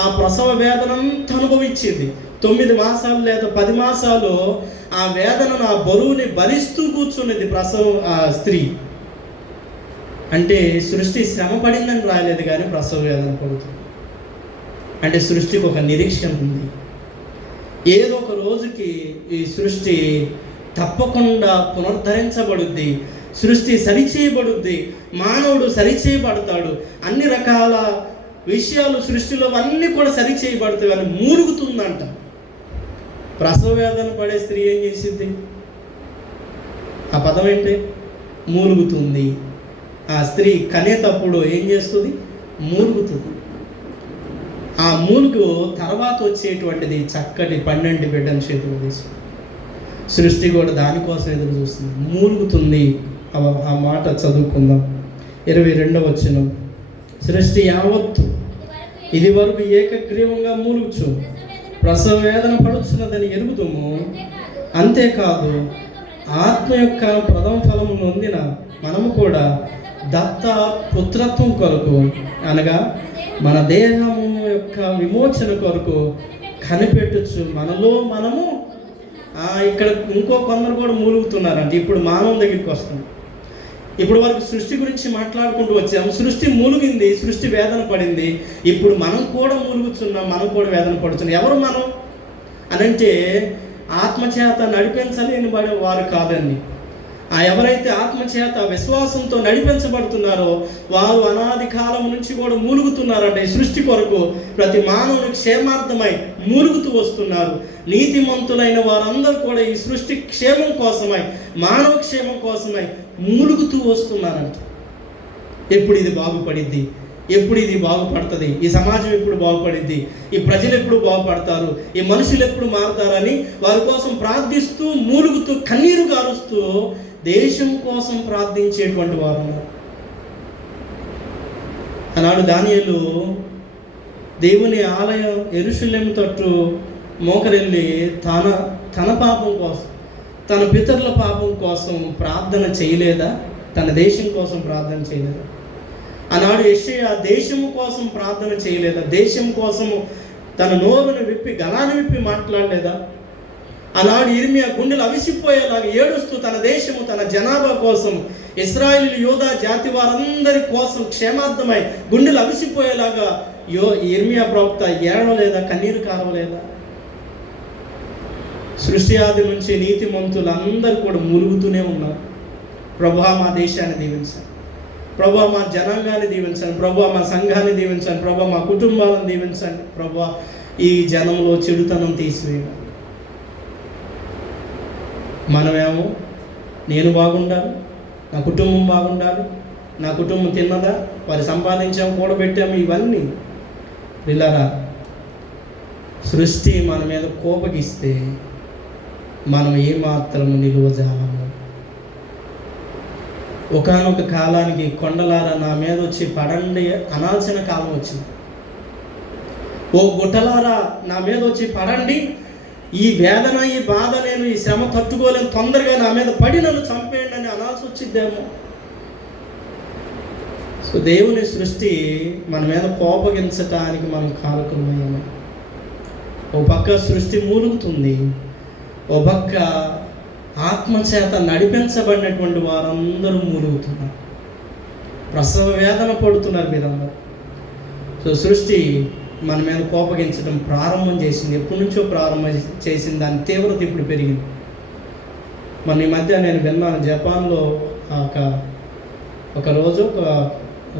ఆ ప్రసవ వేదనంతా అనుభవించింది. 9 మాసాలు లేదా 10 మాసాలు ఆ వేదనను, ఆ బరువుని భరిస్తూ కూర్చున్నది ఆ స్త్రీ. అంటే సృష్టి శ్రమ పడిందని రాయలేదు కానీ ప్రసవ వేదన పడుతుంది. అంటే సృష్టికి ఒక నిరీక్షణ ఉంది. ఏదో ఒక రోజుకి ఈ సృష్టి తప్పకుండా పునరుద్ధరించబడుద్ది, సృష్టి సరిచేయబడుద్ది, మానవుడు సరిచేయబడతాడు, అన్ని రకాల విషయాలు సృష్టిలో అన్నీ కూడా సరిచేయబడతాయి అని మూలుగుతుందంట. ప్రసవ వేదన పడే స్త్రీ ఏం చేసింది? ఆ పదం ఏంటి? మూలుగుతుంది. ఆ స్త్రీ కనేటప్పుడు ఏం చేస్తుంది? మూలుగుతుంది. ఆ మూలుగు తర్వాత వచ్చేటువంటిది చక్కటి 12 బిడ్డల చేతులు తీసుకుంది. సృష్టి కూడా దానికోసం ఎదురు చూస్తుంది, మూలుగుతుంది. ఆ మాట చదువుకుందాం. 22వ వచనం, సృష్టి యావత్తు ఇది వరకు ఏకగ్రీవంగా మూలుగుచు ప్రసవ వేదన పడుచున్నదని ఎరుగుతాము. అంతేకాదు ఆత్మ యొక్క ప్రథమ ఫలము నొందిన మనము కూడా దత్త పుత్రత్వం కొరకు, అనగా మన దేహము యొక్క విమోచన కొరకు కనిపెట్టచ్చు మనలో మనము. ఇక్కడ ఇంకో కొందరు కూడా మూలుగుతున్నారంటే ఇప్పుడు మానవం దగ్గరికి వస్తుంది. ఇప్పుడు వరకు సృష్టి గురించి మాట్లాడుకుంటూ వచ్చాము. సృష్టి మూలుగింది, సృష్టి వేదన పడింది. ఇప్పుడు మనం కూడా మూలుగుతున్నాం, మనం కూడా వేదన పడుతున్నాం. ఎవరు మనం అనంటే ఆత్మచేత నడిపించలేని వారు కాదండి. ఎవరైతే ఆత్మచేత విశ్వాసంతో నడిపించబడుతున్నారో వారు అనాది కాలం నుంచి కూడా మూలుగుతున్నారంటే ఈ సృష్టి కొరకు ప్రతి మానవుని క్షేమార్థమై మూలుగుతూ వస్తున్నారు. నీతిమంతులైన వారందరూ కూడా ఈ సృష్టి క్షేమం కోసమై, మానవ క్షేమం కోసమై మూలుగుతూ వస్తున్నారంట. ఎప్పుడు ఇది బాగుపడిద్ది, ఎప్పుడు ఇది బాగుపడుతుంది, ఈ సమాజం ఎప్పుడు బాగుపడిద్ది, ఈ ప్రజలు ఎప్పుడు బాగుపడతారు, ఈ మనుషులు ఎప్పుడు మారుతారని వారి కోసం ప్రార్థిస్తూ మూలుగుతూ కన్నీరు గారుస్తూ దేశం కోసం ప్రార్థించేటువంటి వారు ఉన్నారు. ఆనాడు దానియేలు దేవుని ఆలయం యెరూషలేము తట్టు మోకరెళ్ళి తన పాపం కోసం, తన పితరుల పాపం కోసం ప్రార్థన చేయలేదా? తన దేశం కోసం ప్రార్థన చేయలేదా? ఆనాడు యెషయా దేశము కోసం ప్రార్థన చేయలేదా? దేశం కోసము తన నోరును విప్పి, గలాన్ని విప్పి మాట్లాడలేదా? ఆనాడు ఇర్మియా గుండెలు అవిసిపోయేలాగా ఏడుస్తూ తన దేశము, తన జనాభా కోసం, ఇశ్రాయేలు యూదా జాతి వారందరి కోసం క్షేమార్థమై గుండెలు అవిసిపోయేలాగా ఇర్మియా ప్రవక్త ఏడవలేదా? కన్నీరు కారవలేదా? సృష్టి ఆది నుంచి నీతిమంతులందరూ కూడా మురుగుతూనే ఉన్నారు. ప్రభువా మా దేశాన్ని దీవించండి, ప్రభువా మా జనాంగాన్ని దీవించండి, ప్రభువా మా సంఘాన్ని దీవించండి, ప్రభువా మా కుటుంబాలను దీవించండి, ప్రభువా ఈ జనంలో చెడుతనం తీసివేయండి. మనమేమో నేను బాగుండాలి, నా కుటుంబం బాగుండాలి, నా కుటుంబం తిన్నదా, వారి సంపాదించాము, కూడబెట్టాము, ఇవన్నీ పిల్లరా. సృష్టి మన మీద కోపగిస్తే మనం ఏమాత్రం నిలువజాలము. ఒకానొక కాలానికి కొండలారా నా మీద వచ్చి పడండి అనాల్సిన కాలం వచ్చింది. ఓ గుట్టలారా నా మీద వచ్చి పడండి, ఈ వేదన, ఈ బాధ, నేను ఈ శ్రమ తట్టుకోలేను, తొందరగా నా మీద పడి నన్ను చంపేయండి అని అనాల్సి వచ్చిద్దేమో. సో దేవుని సృష్టి మన మీద కోపగించటానికి మనం కారకులమయ్యాము. ఓ పక్క సృష్టి మూలుగుతుంది, ఓ పక్క ఆత్మచేత నడిపించబడినటువంటి వారందరూ మూలుగుతున్నారు, ప్రసవ వేదన పడుతున్నారు మీరందరూ. సో సృష్టి మన మీద కోపగించడం ప్రారంభం చేసింది. ఎప్పటి నుంచో ప్రారంభం చేసింది, దాని తీవ్రత ఇప్పుడు పెరిగింది. మన ఈ మధ్య నేను విన్నాను, జపాన్లో ఒక రోజు ఒక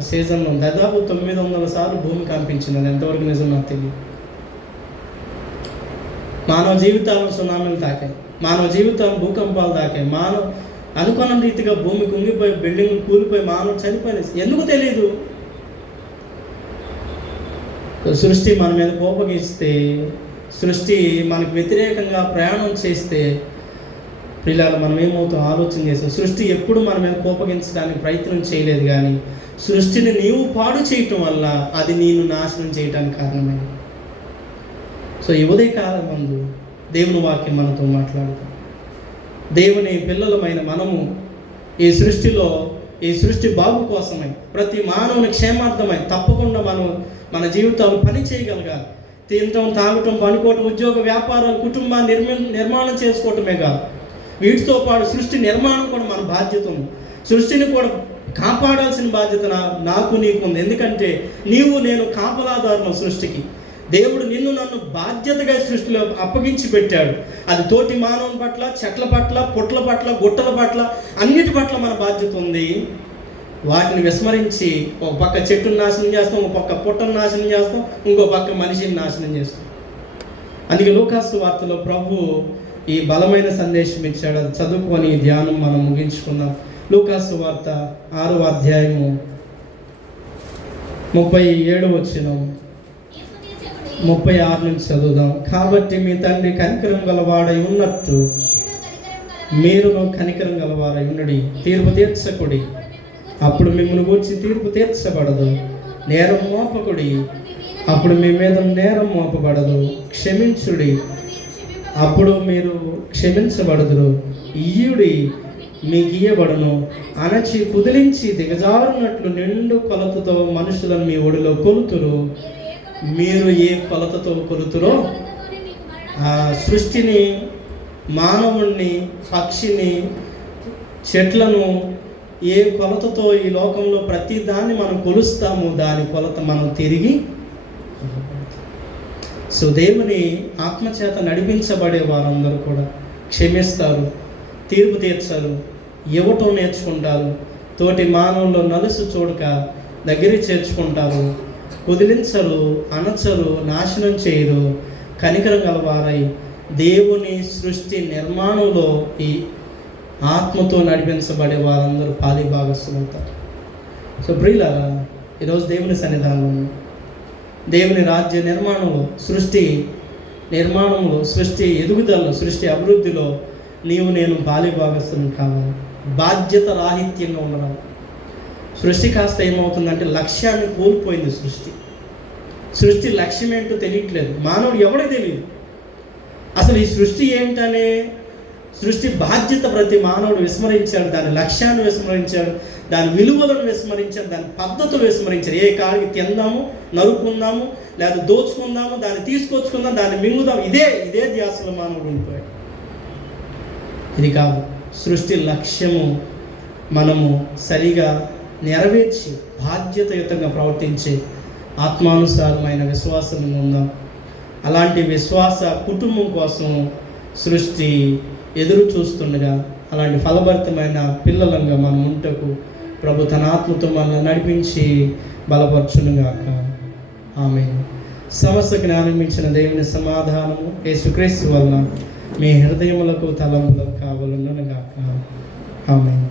సీజన్లో దాదాపు 900 సార్లు భూమి కంపించింది. అది ఎంతవరకు నిజం నాకు తెలియదు. మానవ జీవితాలను సునామీలు తాకాయి, మానవ జీవితం భూకంపాలు తాకాయి, మానవ అనుకున్న రీతిగా భూమి కుంగిపోయి, బిల్డింగ్ కూలిపోయి, మానవ చనిపోయిన ఎందుకు తెలియదు. సృష్టి మన మీద కోపగిస్తే, సృష్టి మనకు వ్యతిరేకంగా ప్రయాణం చేస్తే పిల్లలు మనం ఏమవుతాం ఆలోచన చేస్తాం. సృష్టి ఎప్పుడు మన మీద కోపగించడానికి ప్రయత్నం చేయలేదు, కానీ సృష్టిని నీవు పాడు చేయటం వల్ల అది నేను నాశనం చేయడానికి కారణమైంది. సో ఈ ఉదయకాలం ముందు దేవుని వాక్యం మనతో మాట్లాడుతాం. దేవుని పిల్లలమైన మనము ఈ సృష్టిలో, ఈ సృష్టి బాగు కోసమై, ప్రతి మానవుని క్షేమార్థమై తప్పకుండా మనం మన జీవితాలు పని చేయగలగాలి. తినటం, తాగటం, పనుకోవటం, ఉద్యోగ వ్యాపారాలు, కుటుంబాన్ని నిర్మాణం చేసుకోవటమే కాదు, వీటితో పాటు సృష్టి నిర్మాణం కూడా మన బాధ్యత ఉంది. సృష్టిని కూడా కాపాడాల్సిన బాధ్యత నాకు నీకు ఉంది. ఎందుకంటే నీవు నేను కాపలాదారులు సృష్టికి. దేవుడు నిన్ను నన్ను బాధ్యతగా సృష్టిలో అప్పగించి పెట్టాడు. అది తోటి మానవుని పట్ల, చెట్ల పట్ల, పుట్ల పట్ల, గుట్టల పట్ల, అన్నిటి పట్ల మన బాధ్యత ఉంది. వాటిని విస్మరించి ఒక పక్క చెట్టును నాశనం చేస్తాం, ఒక పక్క పుట్టను నాశనం చేస్తాం, ఇంకో పక్క మనిషిని నాశనం చేస్తాం. అందుకే లూకాసు వార్తలో ప్రభు ఈ బలమైన సందేశం ఇచ్చాడు. అది చదువుకొని ధ్యానం మనం ముగించుకుందాం. లూకాసు వార్త 6వ అధ్యాయము 37 వచనం 36 నుంచి చదువుదాం. కాబట్టి మీ తండ్రి కనికరం గలవాడై ఉన్నట్టు మీరును కనికరం గలవారై ఉన్నడి, తీర్పు తీర్చకుడి, అప్పుడు మిమ్మల్ని గూర్చి తీర్పు తీర్చబడదు. నేరం మోపకుడి, అప్పుడు మీ మీద నేరం మోపబడదు. క్షమించుడి, అప్పుడు మీరు క్షమించబడదురు. ఇయ్యుడి, మీకు ఇయ్యబడును. అణచి కుదిలించి దిగజారున్నట్లు నిండు కొలతతో మనుషులను మీ ఒడిలో కొలుతురు. మీరు ఏ కొలతతో కొలుతురో ఆ సృష్టిని, మానవుణ్ణి, పక్షిని, చెట్లను ఏ కొలతతో ఈ లోకంలో ప్రతి దాన్ని మనం కొలుస్తామో దాని కొలత మనం తిరిగి. సో దేవుని ఆత్మచేత నడిపించబడే వారందరూ కూడా క్షమిస్తారు, తీర్పు తీర్చారు, ఇవ్వటం నేర్చుకుంటారు, తోటి మానవుల్లో నలుసు చూడక దగ్గర చేర్చుకుంటారు, కుదిలించరు, అనచరు, నాశనం చేయరు, కనికరం గలవారై దేవుని సృష్టి నిర్మాణంలో ఈ ఆత్మతో నడిపించబడే వారందరూ పాలి భాగస్వాముతారు. సో ప్రియులారా, ఈరోజు దేవుని సన్నిధానంలో, దేవుని రాజ్య నిర్మాణంలో, సృష్టి నిర్మాణంలో, సృష్టి ఎదుగుదలలో, సృష్టి అభివృద్ధిలో నీవు నేను పాలి భాగస్వామి కావాలి. బాధ్యత రాహిత్యంగా ఉండడం. సృష్టి కాస్త ఏమవుతుందంటే లక్ష్యాన్ని కోల్పోయింది. సృష్టి లక్ష్యం ఏంటో తెలియట్లేదు. మానవుడు ఎవడో తెలియదు. అసలు ఈ సృష్టి ఏమిటనే సృష్టి బాధ్యత ప్రతి మానవుడు విస్మరించాడు, దాని లక్ష్యాన్ని విస్మరించాడు, దాని విలువలను విస్మరించాడు, దాని పద్ధతులు విస్మరించాడు. ఏ కాడికి తిందాము, నరుక్కుందాము, లేదా దోచుకుందాము, దాన్ని తీసుకొచ్చుకుందాం, దాన్ని మింగుదాం, ఇదే ధ్యాసలో మానవుడు ఉండిపోయాడు. ఇది కాదు, సృష్టి లక్ష్యము మనము సరిగా నెరవేర్చి బాధ్యతయుతంగా ప్రవర్తించే ఆత్మానుసారమైన విశ్వాసం ఉందాం. అలాంటి విశ్వాస కుటుంబం కోసం సృష్టి ఎదురు చూస్తుండగా అలాంటి ఫలభరితమైన పిల్లలంగా మనం ఉంటకు ప్రభు తన ఆత్మతో మనల్ని నడిపించి బలపరచునుగాక. ఆమేన్. సమస్త జ్ఞానం ఇచ్చిన దేవుని సమాధానము యేసుక్రీస్తు వలన మీ హృదయములకు తలంపులకు కావాలనుగాక. ఆమేన్.